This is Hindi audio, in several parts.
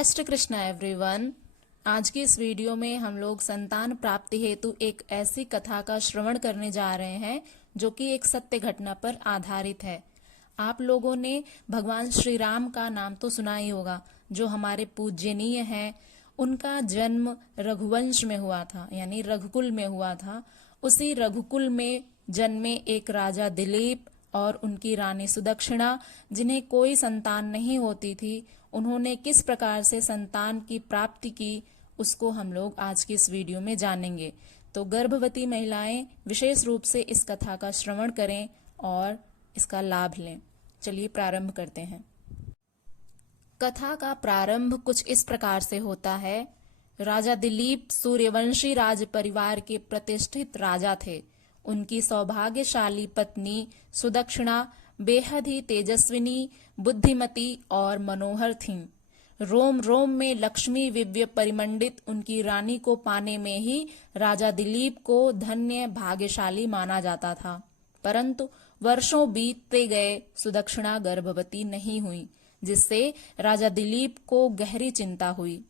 जय श्री कृष्ण एवरीवन। आज की इस वीडियो में हम लोग संतान प्राप्ति हेतु एक ऐसी कथा का श्रवण करने जा रहे हैं जो कि एक सत्य घटना पर आधारित है। आप लोगों ने भगवान श्री राम का नाम तो सुना ही होगा, जो हमारे पूज्यनीय हैं। उनका जन्म रघुवंश में हुआ था, यानी रघुकुल में हुआ था। उसी रघुकुल में जन्मे एक राजा दिलीप और उनकी रानी सुदक्षिणा, जिन्हें कोई संतान नहीं होती थी, उन्होंने किस प्रकार से संतान की प्राप्ति की, उसको हम लोग आज की इस वीडियो में जानेंगे। तो गर्भवती महिलाएं विशेष रूप से इस कथा का श्रवण करें और इसका लाभ लें। चलिए प्रारंभ करते हैं। कथा का प्रारंभ कुछ इस प्रकार से होता है। राजा दिलीप सूर्यवंशी राज परिवार के प्रतिष्ठित राजा थे। उनकी सौभाग्यशाली पत्नी सुदक्षिणा बेहद ही तेजस्विनी, बुद्धिमती और मनोहर थीं। रोम रोम में लक्ष्मी विव्य परिमंडित उनकी रानी को पाने में ही राजा दिलीप को धन्य भाग्यशाली माना जाता था। परंतु वर्षों बीतते गए, सुदक्षिणा गर्भवती नहीं हुई, जिससे राजा दिलीप को गहरी चिंता हुई।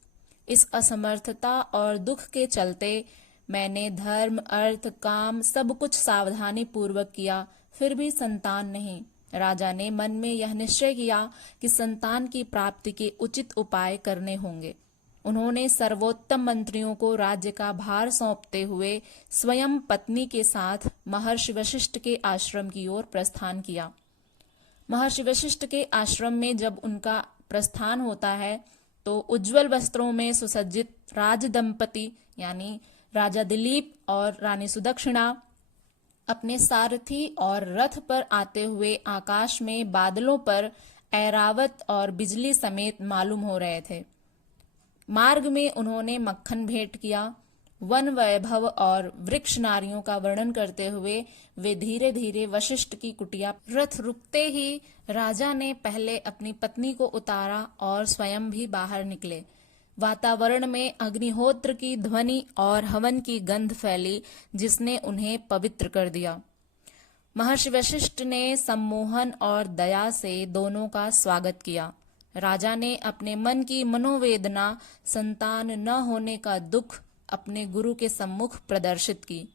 इस असमर्थता और दुख के चलते मैंने धर्म, अर्थ, काम सब कुछ सावधानी पूर्वक किया, फिर भी संतान नहीं। राजा ने मन में यह निश्चय किया कि संतान की प्राप्ति के उचित उपाय करने होंगे। उन्होंने सर्वोत्तम मंत्रियों को राज्य का भार सौंपते हुए स्वयं पत्नी के साथ महर्षि वशिष्ठ के आश्रम की ओर प्रस्थान किया। महर्षि वशिष्ठ के आश्रम में जब उनका प्रस्थान होता है तो उज्जवल वस्त्रों में सुसज्जित राज दंपति यानी राजा दिलीप और रानी सुदक्षिणा अपने सारथी और रथ पर आते हुए आकाश में बादलों पर ऐरावत और बिजली समेत मालूम हो रहे थे। मार्ग में उन्होंने मक्खन भेंट किया। वन वैभव और वृक्ष नारियों का वर्णन करते हुए वे धीरे धीरे वशिष्ठ की कुटिया। रथ रुकते ही राजा ने पहले अपनी पत्नी को उतारा और स्वयं भी बाहर निकले। वातावरण में अग्निहोत्र की ध्वनि और हवन की गंध फैली, जिसने उन्हें पवित्र कर दिया। महर्षि वशिष्ठ ने सम्मोहन और दया से दोनों का स्वागत किया। राजा ने अपने मन की मनोवेदना, संतान न होने का दुख अपने गुरु के सम्मुख प्रदर्शित की।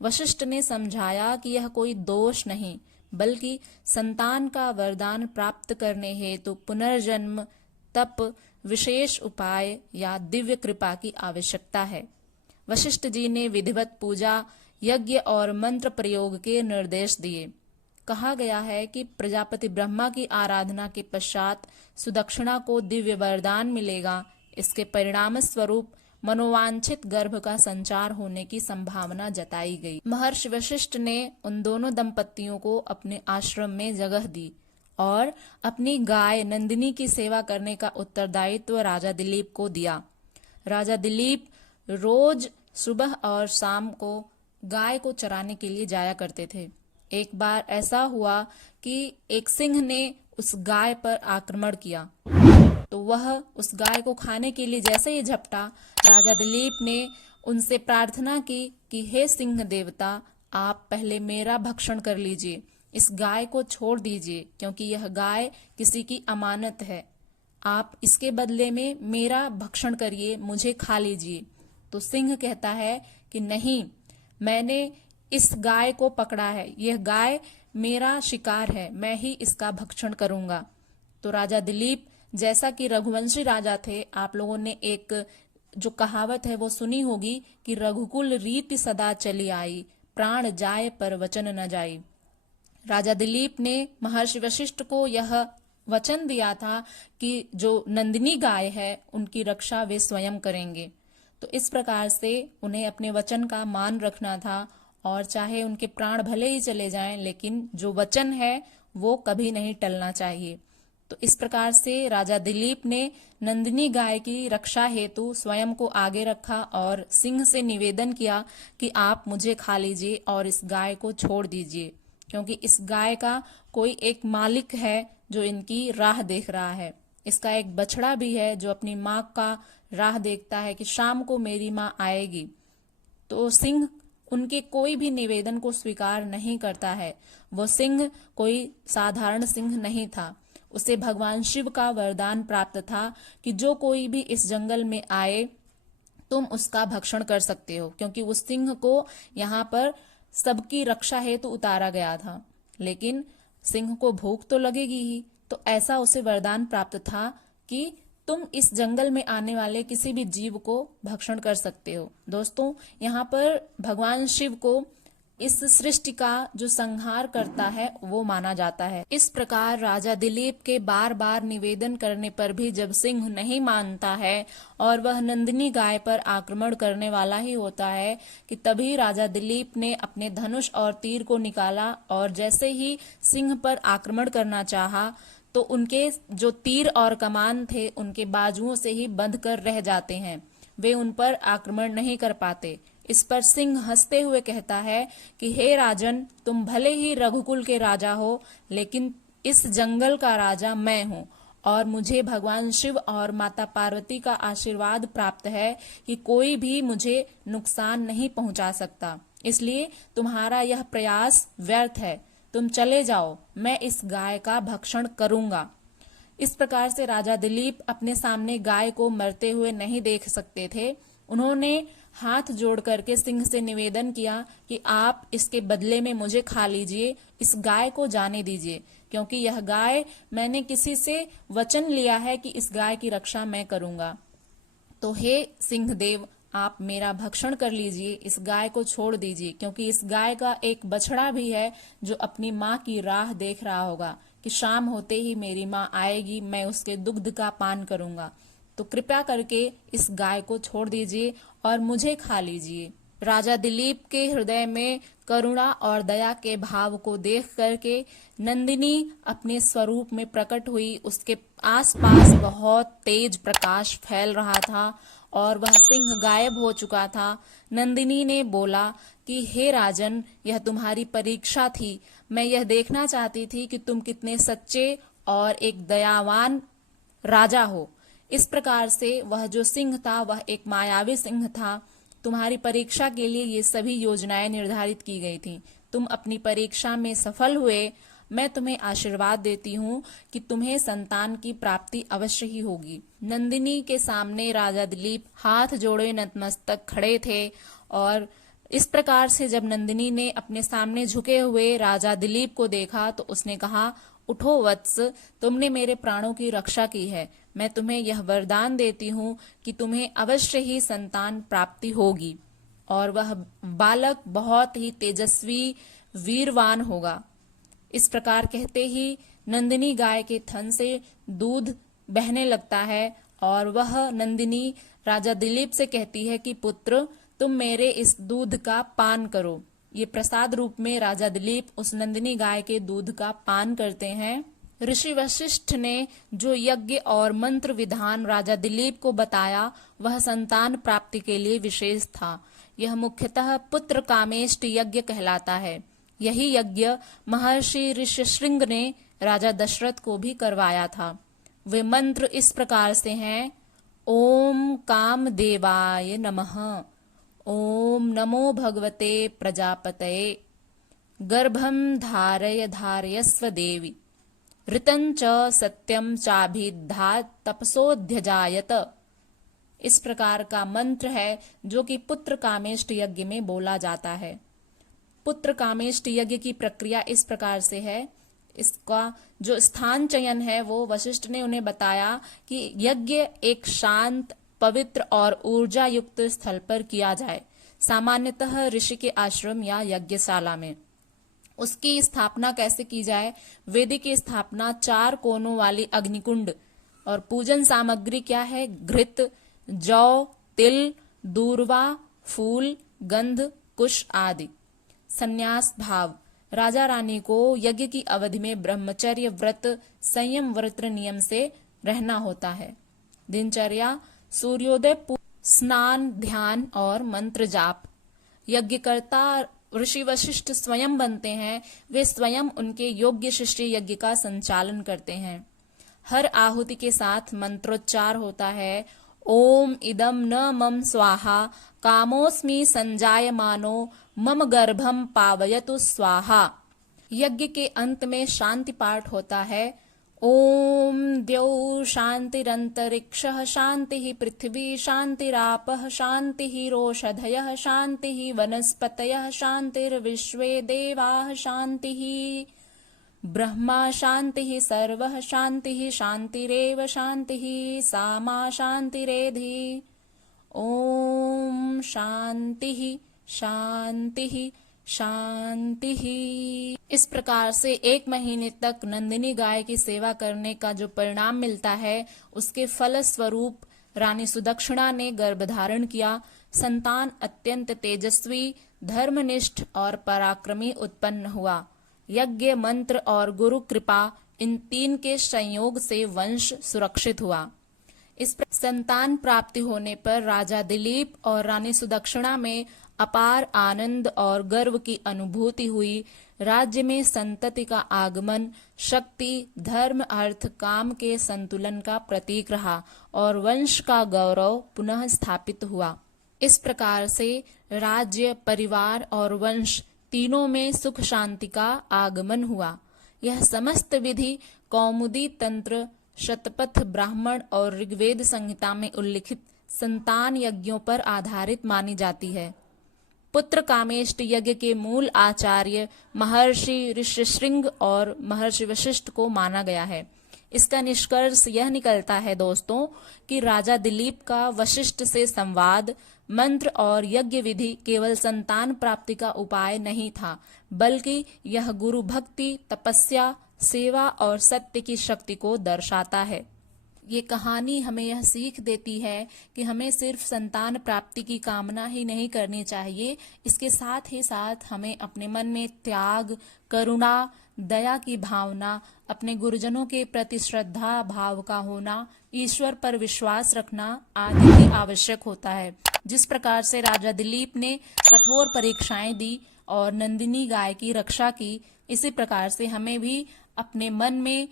वशिष्ठ ने समझाया कि यह कोई दोष नहीं, बल्कि संतान का वरदान प्राप्त करने हेतु पुनर्जन्म, तप, विशेष उपाय या दिव्य कृपा की आवश्यकता है। वशिष्ठ जी ने विधिवत पूजा, यज्ञ और मंत्र प्रयोग के निर्देश दिए। कहा गया है कि प्रजापति ब्रह्मा की आराधना के पश्चात सुदक्षिणा को दिव्य वरदान मिलेगा। इसके परिणाम स्वरूप मनोवांछित गर्भ का संचार होने की संभावना जताई गई। महर्षि वशिष्ठ ने उन दोनों दंपतियों को अपने आश्रम में जगह दी और अपनी गाय नंदिनी की सेवा करने का उत्तरदायित्व राजा दिलीप को दिया। राजा दिलीप रोज सुबह और शाम को गाय को चराने के लिए जाया करते थे। एक बार ऐसा हुआ कि एक सिंह ने उस गाय पर आक्रमण किया, तो वह उस गाय को खाने के लिए जैसे ही झपटा, राजा दिलीप ने उनसे प्रार्थना की कि हे सिंह देवता, आप पहले मेरा भक्षण कर लीजिए, इस गाय को छोड़ दीजिए, क्योंकि यह गाय किसी की अमानत है। आप इसके बदले में मेरा भक्षण करिए, मुझे खा लीजिए। तो सिंह कहता है कि नहीं, मैंने इस गाय को पकड़ा है, यह गाय मेरा शिकार है, मैं ही इसका भक्षण करूंगा। तो राजा दिलीप, जैसा कि रघुवंशी राजा थे, आप लोगों ने एक जो कहावत है वो सुनी होगी कि रघुकुल रीति सदा चली आई, प्राण जाए पर वचन न जाई। राजा दिलीप ने महर्षि वशिष्ठ को यह वचन दिया था कि जो नंदिनी गाय है उनकी रक्षा वे स्वयं करेंगे। तो इस प्रकार से उन्हें अपने वचन का मान रखना था, और चाहे उनके प्राण भले ही चले जाएं, लेकिन जो वचन है वो कभी नहीं टलना चाहिए। तो इस प्रकार से राजा दिलीप ने नंदिनी गाय की रक्षा हेतु स्वयं को आगे रखा और सिंह से निवेदन किया कि आप मुझे खा लीजिए और इस गाय को छोड़ दीजिए, क्योंकि इस गाय का कोई एक मालिक है जो इनकी राह देख रहा है। इसका एक बछड़ा भी है जो अपनी माँ का राह देखता है कि शाम को मेरी माँ आएगी। तो सिंह उनके कोई भी निवेदन को स्वीकार नहीं करता है। वो सिंह कोई साधारण सिंह नहीं था। उसे भगवान शिव का वरदान प्राप्त था कि जो कोई भी इस जंगल में आए तुम उसका भक्षण कर सकते हो, क्योंकि उस सिंह को यहाँ पर सबकी रक्षा हेतु उतारा गया था। लेकिन सिंह को भूख तो लगेगी ही, तो ऐसा उसे वरदान प्राप्त था कि तुम इस जंगल में आने वाले किसी भी जीव को भक्षण कर सकते हो। दोस्तों, यहाँ पर भगवान शिव को इस सृष्टि का जो संहार करता है वो माना जाता है। इस प्रकार राजा दिलीप के बार बार निवेदन करने पर भी जब सिंह नहीं मानता है और वह नंदिनी गाय पर आक्रमण करने वाला ही होता है कि तभी राजा दिलीप ने अपने धनुष और तीर को निकाला और जैसे ही सिंह पर आक्रमण करना चाहा तो उनके जो तीर और कमान थे उनके बाजुओं से ही बंध कर रह जाते हैं, वे उन पर आक्रमण नहीं कर पाते। इस पर सिंह हंसते हुए कहता है कि हे राजन, तुम भले ही रघुकुल के राजा हो, लेकिन इस जंगल का राजा मैं हूँ और मुझे भगवान शिव और माता पार्वती का आशीर्वाद प्राप्त है कि कोई भी मुझे नुकसान नहीं पहुंचा सकता, इसलिए तुम्हारा यह प्रयास व्यर्थ है। तुम चले जाओ, मैं इस गाय का भक्षण करूंगा। इस प्रकार से राजा दिलीप अपने सामने गाय को मरते हुए नहीं देख सकते थे। उन्होंने हाथ जोड़ करके सिंह से निवेदन किया कि आप इसके बदले में मुझे खा लीजिए, इस गाय को जाने दीजिए, क्योंकि यह गाय, मैंने किसी से वचन लिया है कि इस गाय की रक्षा मैं करूंगा। तो हे सिंहदेव, आप मेरा भक्षण कर लीजिए, इस गाय को छोड़ दीजिए, क्योंकि इस गाय का एक बछड़ा भी है जो अपनी माँ की राह देख रहा होगा कि शाम होते ही मेरी माँ आएगी, मैं उसके दुग्ध का पान करूंगा। तो कृपया करके इस गाय को छोड़ दीजिए और मुझे खा लीजिए। राजा दिलीप के हृदय में करुणा और दया के भाव को देख करके नंदिनी अपने स्वरूप में प्रकट हुई। उसके आसपास बहुत तेज प्रकाश फैल रहा था और वह सिंह गायब हो चुका था। नंदिनी ने बोला कि हे राजन, यह तुम्हारी परीक्षा थी। मैं यह देखना चाहती थी कि तुम कितने सच्चे और एक दयावान राजा हो। इस प्रकार से वह जो सिंह था वह एक मायावी सिंह था। तुम्हारी परीक्षा के लिए ये सभी योजनाएं निर्धारित की गई थी। तुम अपनी परीक्षा में सफल हुए। मैं तुम्हें आशीर्वाद देती हूँ कि तुम्हें संतान की प्राप्ति अवश्य ही होगी। नंदिनी के सामने राजा दिलीप हाथ जोड़े नतमस्तक खड़े थे और इस प्रकार से जब नंदिनी ने अपने सामने झुके हुए राजा दिलीप को देखा तो उसने कहा, उठो वत्स, तुमने मेरे प्राणों की रक्षा की है। मैं तुम्हें यह वरदान देती हूँ कि तुम्हें अवश्य ही संतान प्राप्ति होगी और वह बालक बहुत ही तेजस्वी वीरवान होगा। इस प्रकार कहते ही नंदिनी गाय के थन से दूध बहने लगता है और वह नंदिनी राजा दिलीप से कहती है कि पुत्र, तुम मेरे इस दूध का पान करो। ये प्रसाद रूप में राजा दिलीप उस नंदिनी गाय के दूध का पान करते हैं। ऋषि वशिष्ठ ने जो यज्ञ और मंत्र विधान राजा दिलीप को बताया वह संतान प्राप्ति के लिए विशेष था। यह मुख्यतः पुत्र कामेष्ट यज्ञ कहलाता है। यही यज्ञ महर्षि ऋष्यशृंग ने राजा दशरथ को भी करवाया था। वे मंत्र इस प्रकार से हैं, ओम कामदेवाय नमः, ओम नमो भगवते प्रजापतये, गर्भं धारय धारयस्व देवी, ऋतं च सत्यं चाभिधात् तपसोऽध्यजायत। इस प्रकार का मंत्र है जो कि पुत्र कामेष्ट यज्ञ में बोला जाता है। पुत्र कामेष्ट यज्ञ की प्रक्रिया इस प्रकार से है। इसका जो स्थान चयन है वो वशिष्ठ ने उन्हें बताया कि यज्ञ एक शांत, पवित्र और ऊर्जा युक्त स्थल पर किया जाए, सामान्यतः ऋषि के आश्रम या यज्ञशाला में। उसकी स्थापना कैसे की जाए? वेदी की स्थापना 4 कोनों वाली अग्निकुंड और पूजन सामग्री क्या है? घृत, जौ, तिल, दूर्वा, फूल, गंध, कुश आदि। संन्यास भाव, राजा रानी को यज्ञ की अवधि में ब्रह्मचर्य व्रत, संयम व्रत नियम से रहना होता है। दिनचर्या, सूर्योदय पूर्व स्नान, ध्यान और मंत्र जाप। यज्ञकर्ता ऋषि वशिष्ठ स्वयं बनते हैं। वे स्वयं उनके योग्य शिष्य यज्ञ का संचालन करते हैं। हर आहुति के साथ मंत्रोच्चार होता है, ओम इदम न मम स्वाहा, कामोस्मि संजायमानो, मम गर्भम पावयतु स्वाहा। यज्ञ के अंत में शांति पाठ होता है, ओम द्यौ शान्तिरन्तरिक्षः शान्तिः पृथ्वी शान्तिरापः शान्तिः रोषधयः शान्तिः वनस्पतयः शान्तिर्विश्वे देवाः शान्तिः ब्रह्मा शान्तिः सर्वः शान्तिः शान्तिरेव शान्तिः सा मा शान्तिरेधि। ओम शान्तिः शान्तिः शांति ही। इस प्रकार से 1 महीने तक नंदिनी गाय की सेवा करने का जो परिणाम मिलता है, उसके फल स्वरूप रानी सुदक्षिणा ने गर्भधारण किया। संतान अत्यंत तेजस्वी, धर्मनिष्ठ और पराक्रमी उत्पन्न हुआ। यज्ञ, मंत्र और गुरु कृपा, इन 3 के संयोग से वंश सुरक्षित हुआ। इस संतान प्राप्ति होने पर राजा दिलीप और रानी सुदक्षिणा में अपार आनंद और गर्व की अनुभूति हुई। राज्य में संतति का आगमन शक्ति, धर्म, अर्थ, काम के संतुलन का प्रतीक रहा और वंश का गौरव पुनः स्थापित हुआ। इस प्रकार से राज्य, परिवार और वंश तीनों में सुख शांति का आगमन हुआ। यह समस्त विधि कौमुदी तंत्र, शतपथ ब्राह्मण और ऋग्वेद संहिता में उल्लिखित संतान यज्ञों पर आधारित मानी जाती है। पुत्र कामेष्ट यज्ञ के मूल आचार्य महर्षि ऋष्यशृंग और महर्षि वशिष्ठ को माना गया है। इसका निष्कर्ष यह निकलता है दोस्तों कि राजा दिलीप का वशिष्ठ से संवाद, मंत्र और यज्ञ विधि केवल संतान प्राप्ति का उपाय नहीं था, बल्कि यह गुरु भक्ति, तपस्या, सेवा और सत्य की शक्ति को दर्शाता है। ये कहानी हमें यह सीख देती है कि हमें सिर्फ संतान प्राप्ति की कामना ही नहीं करनी चाहिए, इसके साथ ही साथ हमें अपने मन में त्याग, करुणा, दया की भावना, अपने गुरुजनों के प्रति श्रद्धा भाव का होना, ईश्वर पर विश्वास रखना आदि भी आवश्यक होता है। जिस प्रकार से राजा दिलीप ने कठोर परीक्षाएं दी और नंदिनी गाय की रक्षा की, इसी प्रकार से हमें भी अपने मन में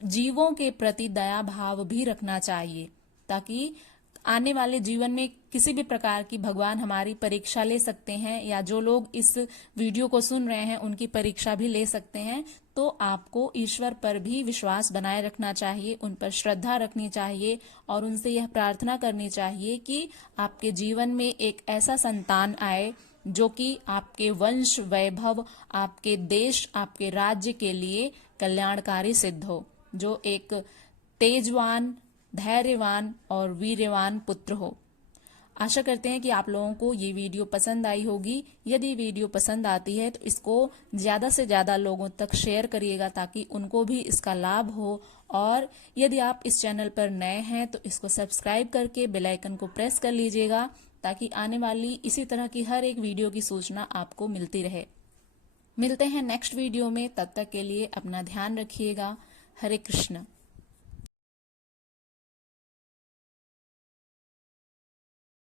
जीवों के प्रति दया भाव भी रखना चाहिए, ताकि आने वाले जीवन में किसी भी प्रकार की भगवान हमारी परीक्षा ले सकते हैं, या जो लोग इस वीडियो को सुन रहे हैं उनकी परीक्षा भी ले सकते हैं। तो आपको ईश्वर पर भी विश्वास बनाए रखना चाहिए, उन पर श्रद्धा रखनी चाहिए और उनसे यह प्रार्थना करनी चाहिए कि आपके जीवन में एक ऐसा संतान आए जो कि आपके वंश वैभव, आपके देश, आपके राज्य के लिए कल्याणकारी सिद्ध हो, जो एक तेजवान, धैर्यवान और वीर्यवान पुत्र हो। आशा करते हैं कि आप लोगों को ये वीडियो पसंद आई होगी। यदि वीडियो पसंद आती है तो इसको ज्यादा से ज्यादा लोगों तक शेयर करिएगा, ताकि उनको भी इसका लाभ हो। और यदि आप इस चैनल पर नए हैं तो इसको सब्सक्राइब करके बेल आइकन को प्रेस कर लीजिएगा, ताकि आने वाली इसी तरह की हर एक वीडियो की सूचना आपको मिलती रहे। मिलते हैं नेक्स्ट वीडियो में, तब तक के लिए अपना ध्यान रखिएगा। हरे कृष्ण।